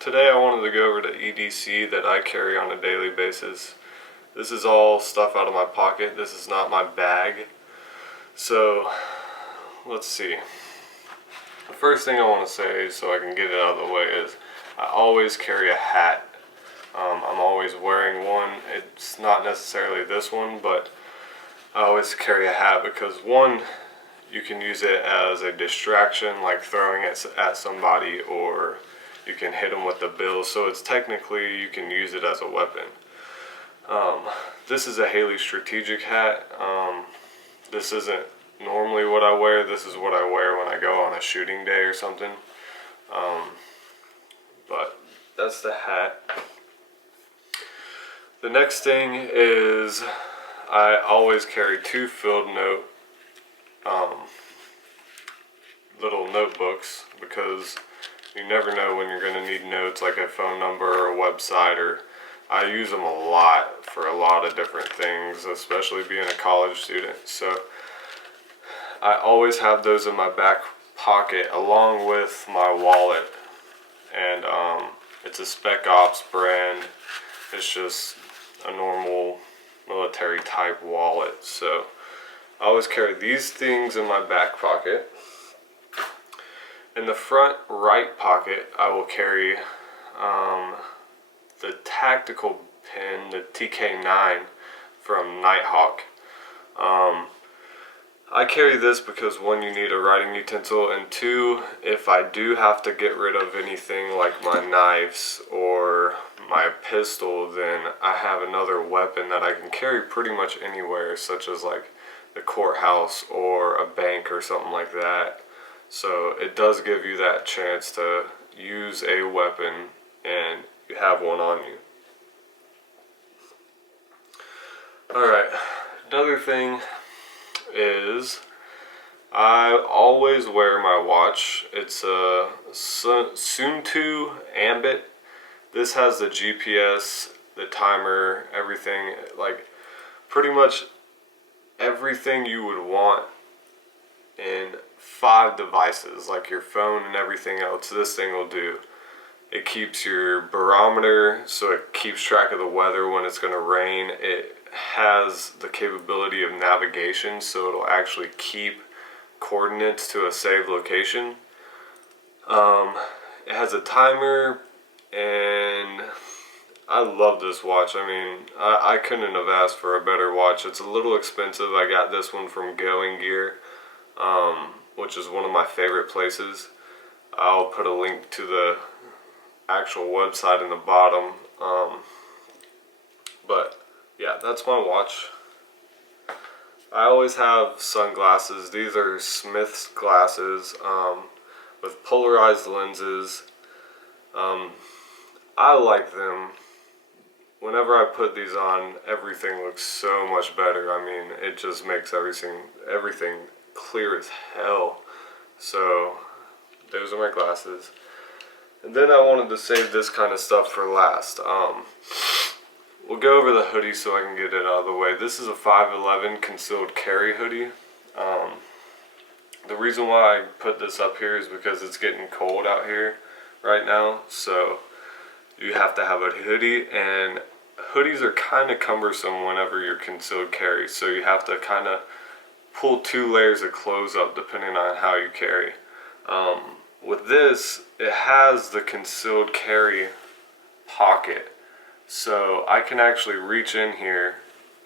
Today I wanted to go over the EDC that I carry on a daily basis. This is all stuff out of my pocket. This is not my bag. So, let's see. The first thing I want to say, so I can get it out of the way, is I always carry a hat. I'm always wearing one. It's not necessarily this one, but I always carry a hat because one, you can use it as a distraction, like throwing it at somebody, or you can hit them with the bill. So it's technically, you can use it as a weapon. This is a Haley strategic hat. This isn't normally what I wear. This is what I wear when I go on a shooting day or something. But that's the hat. The next thing is I always carry two field note little notebooks, because you never know when you're going to need notes, like a phone number or a website, or I use them a lot for a lot of different things, especially being a college student. So I always have those in my back pocket along with my wallet, and it's a Spec Ops brand. It's just a normal military type wallet. So I always carry these things in my back pocket. In the front right pocket, I will carry the tactical pin, the TK9 from Nighthawk. I carry this because one, you need a writing utensil, and two, if I do have to get rid of anything like my knives or my pistol, then I have another weapon that I can carry pretty much anywhere, such as like the courthouse or a bank or something like that. So it does give you that chance to use a weapon and you have one on you. Alright, another thing is I always wear my watch. It's a Suunto Ambit. This has the GPS, the timer, everything, like pretty much everything you would want in 5 devices, like your phone and everything else. This thing will do. It keeps your barometer, so it keeps track of the weather when it's going to rain. It has the capability of navigation, so it'll actually keep coordinates to a saved location. It has a timer, and I love this watch. I mean, I couldn't have asked for a better watch. It's a little expensive. I got this one from Going Gear, which is one of my favorite places. I'll put a link to the actual website in the bottom. But yeah, that's my watch. I always have sunglasses. These are Smith's glasses with polarized lenses. I like them. Whenever I put these on, everything looks so much better. I mean, it just makes everything clear as hell. So those are my glasses. And then I wanted to save this kind of stuff for last. We'll go over the hoodie so I can get it out of the way. This is a 511 concealed carry hoodie. The reason why I put this up here is because it's getting cold out here right now. So you have to have a hoodie, and hoodies are kind of cumbersome whenever you're concealed carry. So you have to kind of pull 2 layers of clothes up depending on how you carry. With this, it has the concealed carry pocket. So I can actually reach in here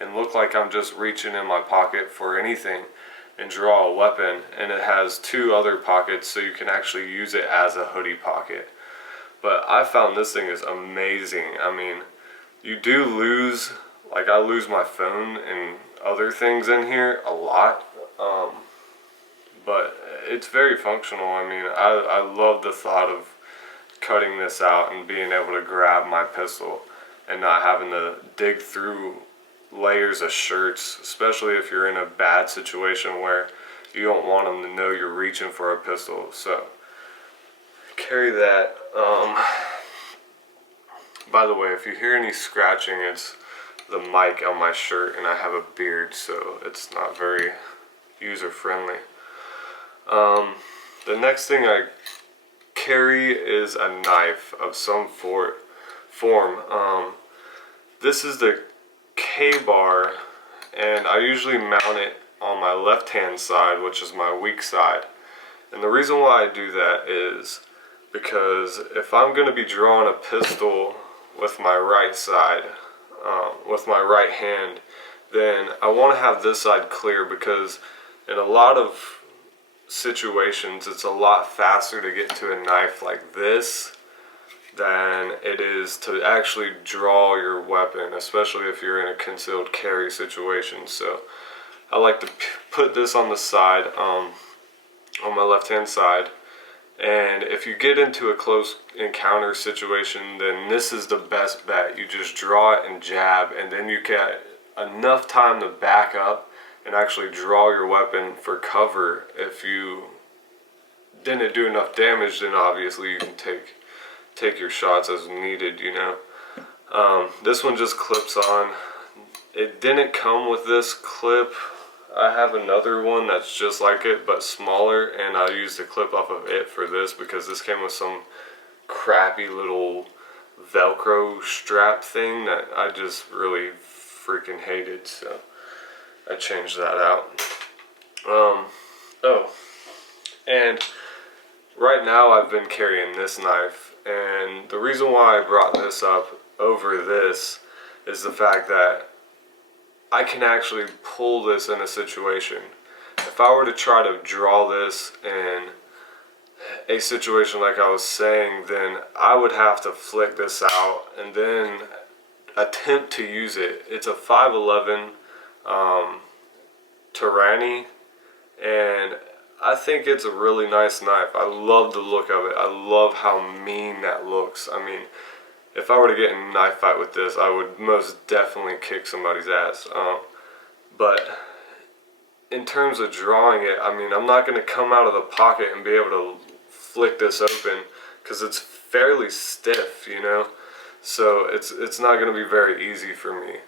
and look like I'm just reaching in my pocket for anything and draw a weapon. And it has 2 other pockets, so you can actually use it as a hoodie pocket. But I found this thing is amazing. I mean, you do lose, like I lose my phone and other things in here a lot. But it's very functional. I mean, I love the thought of cutting this out and being able to grab my pistol and not having to dig through layers of shirts, especially if you're in a bad situation where you don't want them to know you're reaching for a pistol. So carry that. By the way, if you hear any scratching, it's the mic on my shirt, and I have a beard, so it's not very user friendly. The next thing I carry is a knife of some form. This is the K-bar, and I usually mount it on my left hand side, which is my weak side. And the reason why I do that is because if I'm going to be drawing a pistol with my right side, with my right hand, then I want to have this side clear, because in a lot of situations it's a lot faster to get to a knife like this than it is to actually draw your weapon, especially if you're in a concealed carry situation. So I like to put this on the side, on my left hand side, and if you get into a close encounter situation, then this is the best bet. You just draw it and jab, and then you get enough time to back up and actually draw your weapon for cover. If you didn't do enough damage, then obviously you can take your shots as needed, you know. This one just clips on. It didn't come with this clip. I have another one that's just like it but smaller, and I used the clip off of it for this because this came with some crappy little Velcro strap thing that I just really freaking hated, so I changed that out. Oh, and right now I've been carrying this knife, and the reason why I brought this up over this is the fact that I can actually pull this in a situation. If I were to try to draw this in a situation like I was saying, then I would have to flick this out and then attempt to use it. It's a 511 Tyranny, and I think it's a really nice knife. I love the look of it. I love how mean that looks. I mean, if I were to get in a knife fight with this, I would most definitely kick somebody's ass. But in terms of drawing it, I mean, I'm not going to come out of the pocket and be able to flick this open because it's fairly stiff, you know? So it's not going to be very easy for me.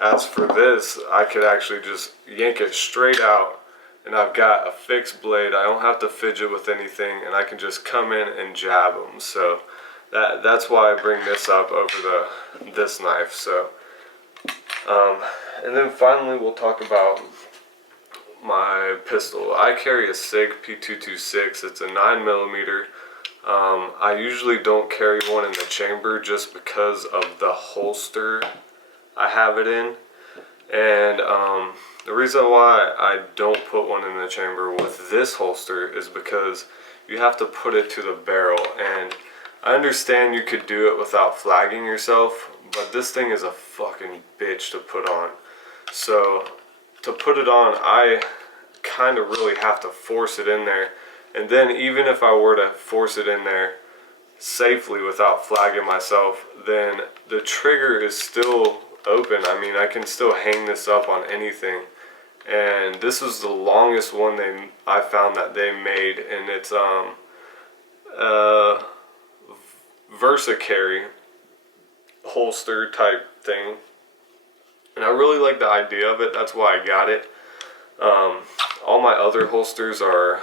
As for this, I could actually just yank it straight out, and I've got a fixed blade. I don't have to fidget with anything, and I can just come in and jab them. So that's why I bring this up over this knife. So and then finally we'll talk about my pistol. I carry a SIG P226. It's a 9mm. I usually don't carry one in the chamber just because of the holster I have it in, and the reason why I don't put one in the chamber with this holster is because you have to put it to the barrel, and I understand you could do it without flagging yourself, but this thing is a fucking bitch to put on. So to put it on, I kind of really have to force it in there, and then even if I were to force it in there safely without flagging myself, then the trigger is still open. I mean, I can still hang this up on anything, and this is the longest one I found that they made, and it's Versa carry holster type thing, and I really like the idea of it. That's why I got it. All my other holsters are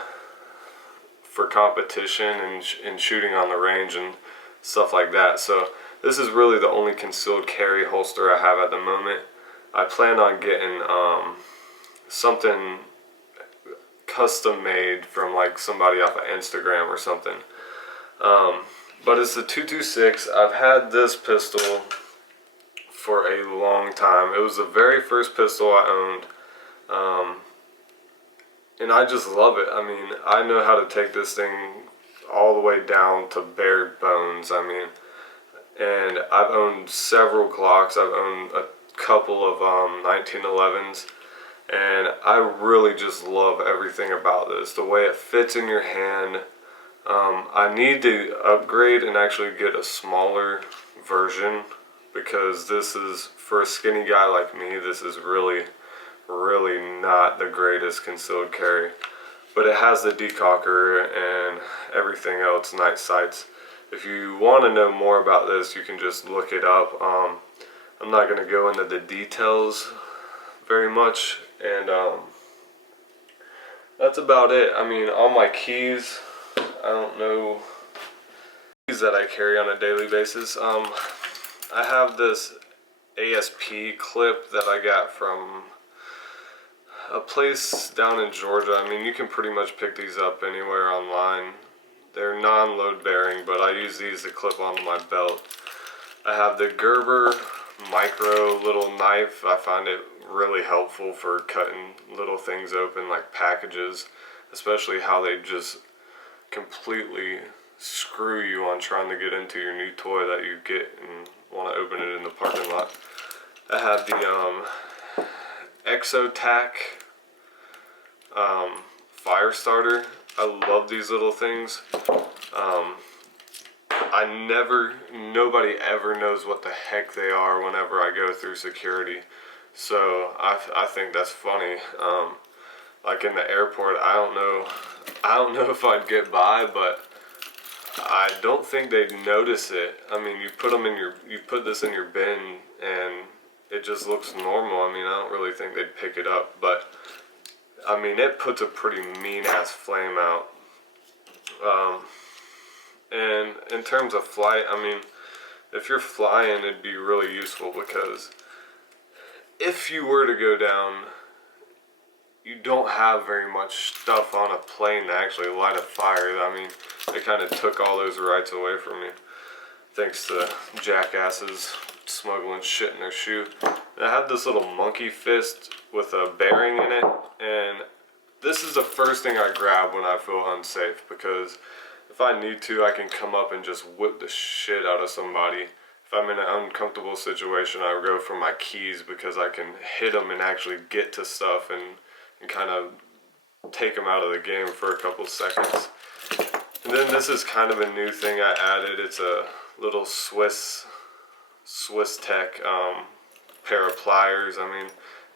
for competition and shooting on the range and stuff like that. So this is really the only concealed carry holster I have at the moment. I plan on getting something custom made from like somebody off of Instagram or something. But it's the 226. I've had this pistol for a long time. It was the very first pistol I owned. And I just love it. I mean, I know how to take this thing all the way down to bare bones. I mean, and I've owned several Glocks. I've owned a couple of 1911s, and I really just love everything about this. The way it fits in your hand. I need to upgrade and actually get a smaller version, because this is, for a skinny guy like me, this is really not the greatest concealed carry. But it has the decocker and everything else, night sights. If you want to know more about this, you can just look it up. I'm not going to go into the details very much, and that's about it. I mean, all my keys, don't know these that I carry on a daily basis. I have this ASP clip that I got from a place down in Georgia. I mean, you can pretty much pick these up anywhere online. They're non-load bearing, but I use these to clip onto my belt. I have the Gerber micro little knife. I find it really helpful for cutting little things open like packages, especially how they just completely screw you on trying to get into your new toy that you get and want to open it in the parking lot. I have the Exotac fire starter. I love these little things. Nobody ever knows what the heck they are whenever I go through security. So I think that's funny. Like in the airport, I don't know if I'd get by, but I don't think they'd notice it. I mean, you put this in your bin and it just looks normal. I mean, I don't really think they'd pick it up, but I mean, it puts a pretty mean ass flame out. And in terms of flight, I mean, if you're flying, it'd be really useful because if you were to go down, you don't have very much stuff on a plane to actually light a fire. I mean, they kind of took all those rights away from me, thanks to jackasses smuggling shit in their shoe. And I have this little monkey fist with a bearing in it, and this is the first thing I grab when I feel unsafe, because if I need to, I can come up and just whip the shit out of somebody. If I'm in an uncomfortable situation, I go for my keys because I can hit them and actually get to stuff and kind of take them out of the game for a couple seconds. And then this is kind of a new thing I added. It's a little Swiss Tech pair of pliers. I mean,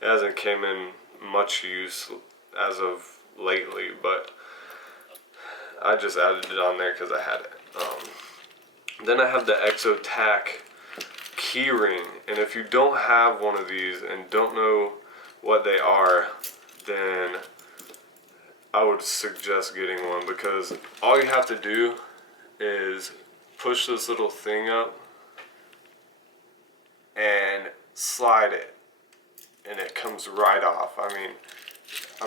it hasn't came in much use as of lately, but I just added it on there because I had it. Then I have the Exotac key ring, and if you don't have one of these and don't know what they are, then I would suggest getting one, because all you have to do is push this little thing up and slide it, and it comes right off. I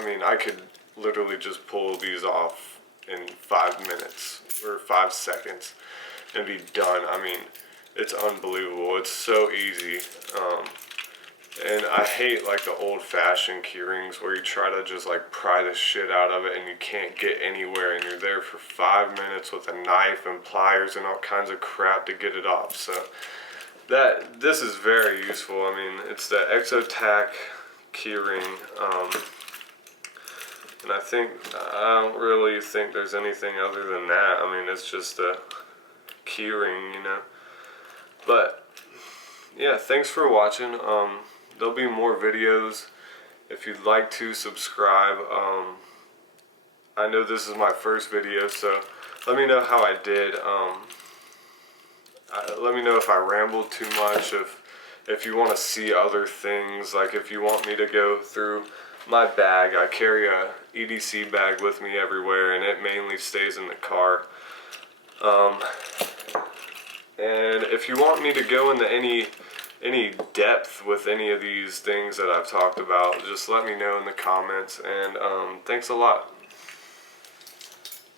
mean, I could literally just pull these off in 5 minutes or 5 seconds and be done. I mean, it's unbelievable. It's so easy. And I hate like the old-fashioned key rings where you try to just like pry the shit out of it and you can't get anywhere, and you're there for 5 minutes with a knife and pliers and all kinds of crap to get it off. So this is very useful. I mean, it's the Exotac key ring. And I don't really think there's anything other than that. I mean, it's just a key ring, you know. But yeah, thanks for watching. There'll be more videos. If you'd like to subscribe, I know this is my first video, so let me know how I did. Let me know if I rambled too much, if you want to see other things, like if you want me to go through my bag. I carry a EDC bag with me everywhere, and it mainly stays in the car. And if you want me to go into any depth with any of these things that I've talked about, just let me know in the comments. And thanks a lot.